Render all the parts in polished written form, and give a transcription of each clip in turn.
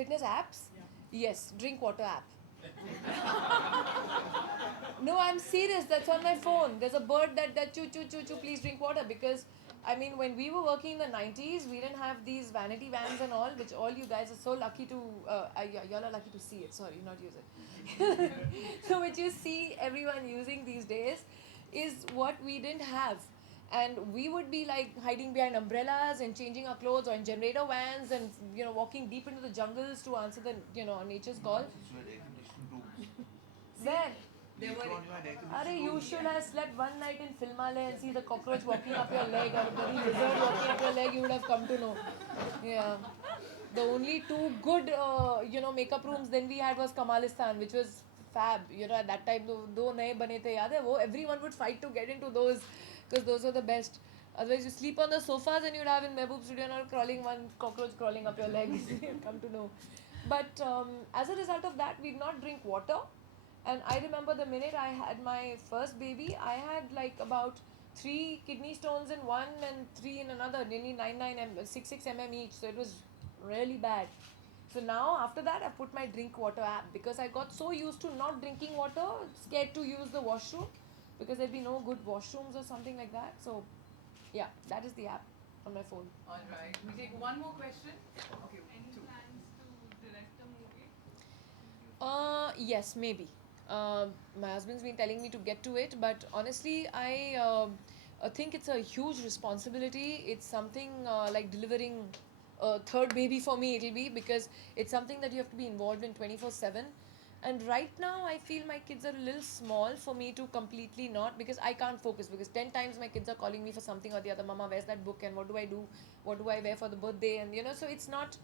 Fitness apps? Yes, drink water app. No, I'm serious. That's on my phone. There's a bird that choo choo choo choo. Please drink water because I mean when we were working in the 90s, we didn't have these vanity vans and all, which all you guys are so lucky to. Y'all are lucky to see it. Sorry, not use it. So which you see everyone using these days is what we didn't have. And we would be like hiding behind umbrellas and changing our clothes or in generator vans and walking deep into the jungles to answer the nature's call. Where? There were. Arey, you should have slept one night in Filmale and see the cockroach walking up your leg or a bloody lizard walking up your leg, you would have come to know. Yeah. The only two good, makeup rooms then we had was Kamalistan, which was fab. At that time, do naye bane the yaad hai? Everyone would fight to get into those because those were the best. Otherwise, you sleep on the sofas and you'd have in Mehboob Studio not crawling one cockroach crawling up your leg. You'd come to know. But as a result of that, we'd not drink water. And I remember the minute I had my first baby, I had like about 3 kidney stones in one and 3 in another, nearly 6 mm each. So it was really bad. So now after that, I put my drink water app because I got so used to not drinking water, scared to use the washroom because there'd be no good washrooms or something like that. So yeah, that is the app on my phone. All right. We take one more question. Okay. Any Two. plans to direct a movie? Yes, maybe. My husband's been telling me to get to it, but honestly, I think it's a huge responsibility. It's something like delivering a third baby for me, it'll be because it's something that you have to be involved in 24/7. And right now, I feel my kids are a little small for me to completely not because I can't focus because 10 times my kids are calling me for something or the other. Mama, where's that book and what do I do? What do I wear for the birthday? And so it's not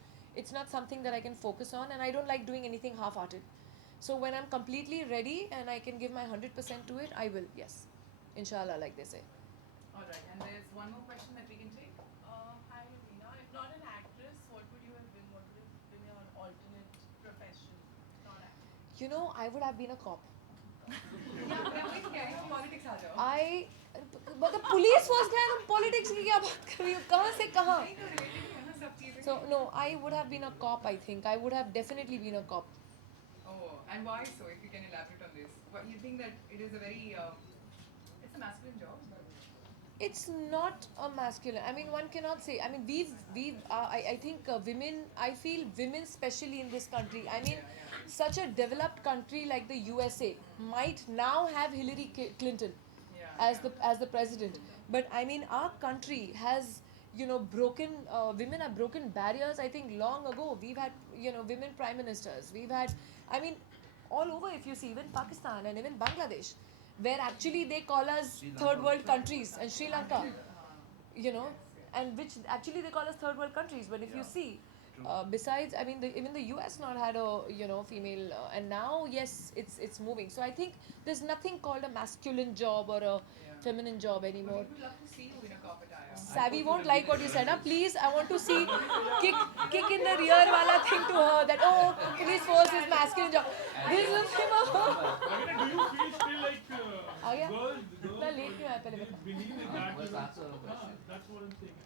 something that I can focus on, and I don't like doing anything half-hearted. So when I'm completely ready and I can give my 100% to it, I will. Yes, inshallah, like they say. All right. And there's one more question that we can take. Hi, Raveena. If not an actress, what would you have been? What would have been your alternate profession? Not acting. I would have been a cop. Yeah, मैं वही कह रही हूँ, politics आ जाओ. मतलब police फंस गया तुम पॉलिटिक्स की क्या बात कर रही हो कहाँ से कहाँ नहीं तो related है ना सब चीजें. So no, I would have been a cop. I think I would have definitely been a cop. Oh, and why so? If you can elaborate on this. What you think that it is a very, it's a masculine job, but. It's not a masculine. I mean, one cannot say. I mean, we've. I think women. I feel women, especially in this country. I mean, such a developed country like the USA might now have Hillary Clinton as the president. But I mean, our country has broken women have broken barriers. I think long ago we've had women prime ministers. We've had. I mean, all over. If you see, even Pakistan and even Bangladesh, where actually they call us third world countries, and Sri Lanka, and which actually they call us third world countries. But if you see, besides, I mean, even the US not had a female, and now yes, it's moving. So I think there's nothing called a masculine job or a feminine job anymore. We would love to see you in a cop attire. Savvy won't like what you said. Please, I want to see kick in the rear wala thing to her that police force is masculine job. This is Raveena, do you feel still like आ गया? girls इतना late क्यों आया पहले बता? believe in that? That's what I'm saying.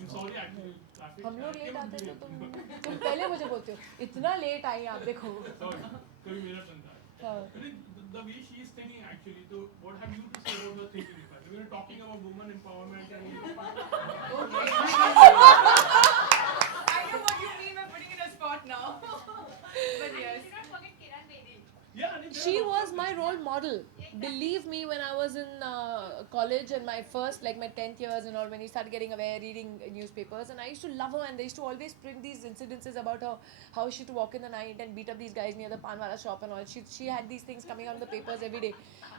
I'm sorry, actually. Traffic हम लोग jam late आते हैं तो came up तुम पहले मुझे बोलते हो इतना लेट आई आप देखो. Sorry, कभी मेरा चलता है. हाँ. I think the way she is thinking actually, so what have you to say about the thinking? We were talking about woman empowerment and I know what you mean by putting in a spot now. But yes. And do not forget Kiran Bedi. yeah, I mean, there She are was my role model. Believe me, when I was in college and my 10th years and all, when you started getting aware, reading newspapers, and I used to love her, and they used to always print these incidences about her, how she used to walk in the night and beat up these guys near the Panwala shop and all. She had these things coming out in the papers every day.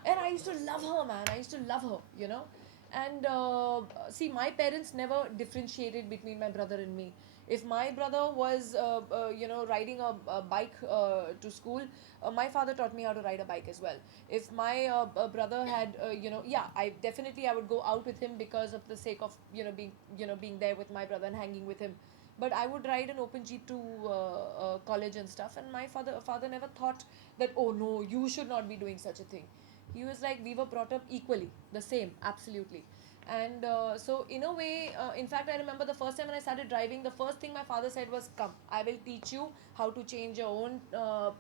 And I used to love her, man. I used to love her. And see, my parents never differentiated between my brother and me. If my brother was, riding a bike to school, my father taught me how to ride a bike as well. If my brother had, I would go out with him because of the sake of, being there with my brother and hanging with him. But I would ride an open jeep to college and stuff. And my father never thought that, oh no, you should not be doing such a thing. He was like, we were brought up equally, the same, absolutely. And so, in a way, in fact, I remember the first time when I started driving, the first thing my father said was, "Come, I will teach you how to change your own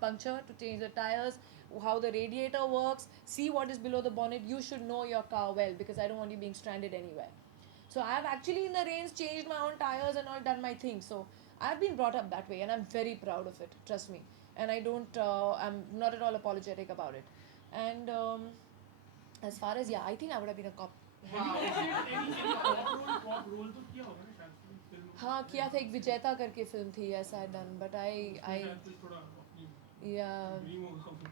puncture, to change the tires, how the radiator works, see what is below the bonnet. You should know your car well because I don't want you being stranded anywhere." So, I have actually in the rains changed my own tires and all done my thing. So, I've been brought up that way and I'm very proud of it, trust me. And I'm not at all apologetic about it. And as far as, yeah, I think I would have been a cop. Have you also had any pop role तो किया होगा ना शायद film में? हाँ किया था, एक विजेता करके फिल्म थी, yes I had done, but I शायद से थोड़ा अपनी yeah ड्रीम होगा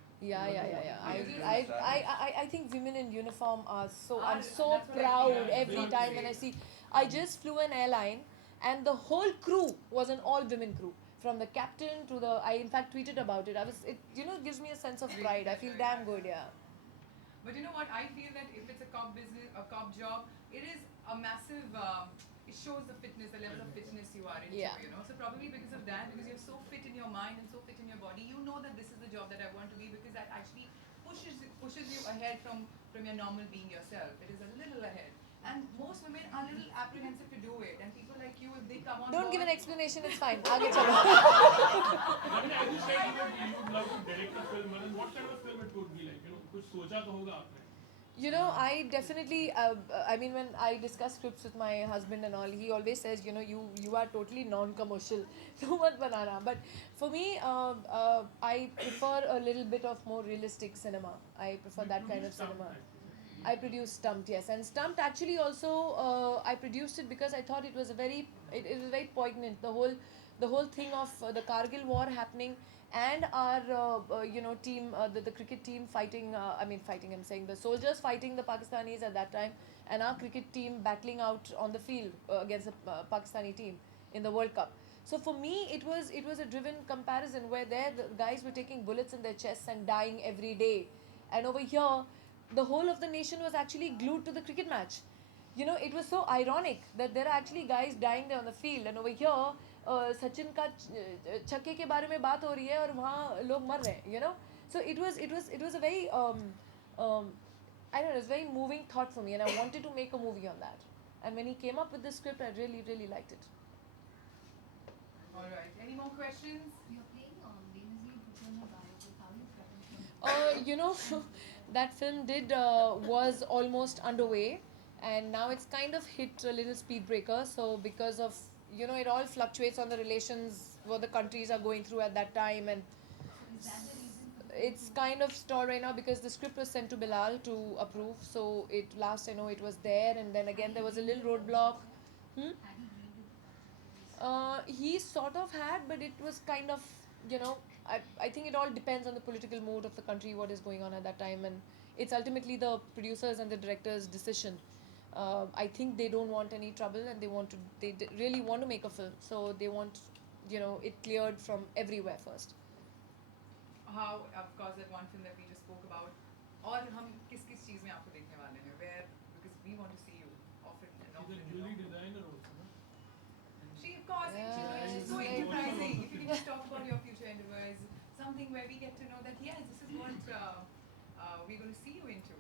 I think women in uniform are so, I'm That's so what I proud feel. every Yeah. time when I see. I just flew an airline and the whole crew was an all women crew, from the captain to the, I in fact tweeted about it. It gives me a sense of pride. I feel damn good, yeah. But you know what? I feel that if it's a cop business, a cop job, it is a massive. It shows the fitness, the level of fitness you are into. Yeah. You know, so probably because of that, because you're so fit in your mind and so fit in your body, you know that this is the job that I want to be, because that actually pushes you ahead from your normal being yourself. It is a little ahead. And most women are a little apprehensive to do it. And people like you, if they come on Don't board, give an explanation, it's fine. आगे चलो. I mean, as you said, you would love to direct a film. And what kind of film it would be like? कुछ सोचा तो होगा आपने? I definitely, I mean, when I discuss scripts with my husband and all, he always says, you are totally non-commercial. So mat banana. But for me, I prefer a little bit of more realistic cinema. I prefer that kind of cinema. I produced Stumped, yes, and Stumped actually also I produced it because I thought it was it was very poignant. The whole thing of the Kargil war happening, and our team, the cricket team fighting. Fighting. I'm saying the soldiers fighting the Pakistanis at that time, and our cricket team battling out on the field against the Pakistani team in the World Cup. So for me, it was a driven comparison where there the guys were taking bullets in their chests and dying every day, and over here the whole of the nation was actually glued to the cricket match. It was so ironic that there are actually guys dying there on the field, and over here Sachin का छक्के के बारे में बात हो रही है और वहाँ लोग मर रहे हैं. So it was a very I don't know, it's a very moving thought for me, and I wanted to make a movie on that. And when he came up with this script, I really, really liked it. all right. Any more questions? You're playing Benazir Bhutto biopic. How are you prepping for it? That film was almost underway, and now it's kind of hit a little speed breaker. So because of it all fluctuates on the relations what the countries are going through at that time, and Is that the reason for the it's kind of stalled right now because the script was sent to Bilal to approve. So I know it was there, and then again there was a little roadblock. Had he agreed with the contract? He sort of had, but it was kind of, I think it all depends on the political mood of the country, what is going on at that time, and it's ultimately the producers and the directors' decision. I think they don't want any trouble, and they really want to make a film, so they want, it cleared from everywhere first. How, of course, that one film that we just spoke about, और हम किस चीज़ में आपको देखने वाले हैं, where, because we want to see you often and She's often a and jewelry often. designer also, no? She, of course, Yeah, she's so right. enterprising. If you can just talk about your future endeavors, something where we get to know that, yes, this is what we're going to see you into.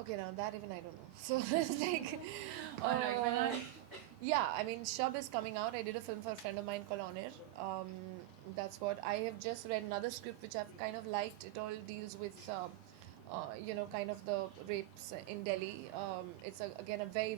Okay, now that even I don't know. So it's like, Alright, well, yeah, I mean, Shab is coming out. I did a film for a friend of mine called Onir. That's what I have just read another script which I've kind of liked. It all deals with, kind of the rapes in Delhi. It's again a very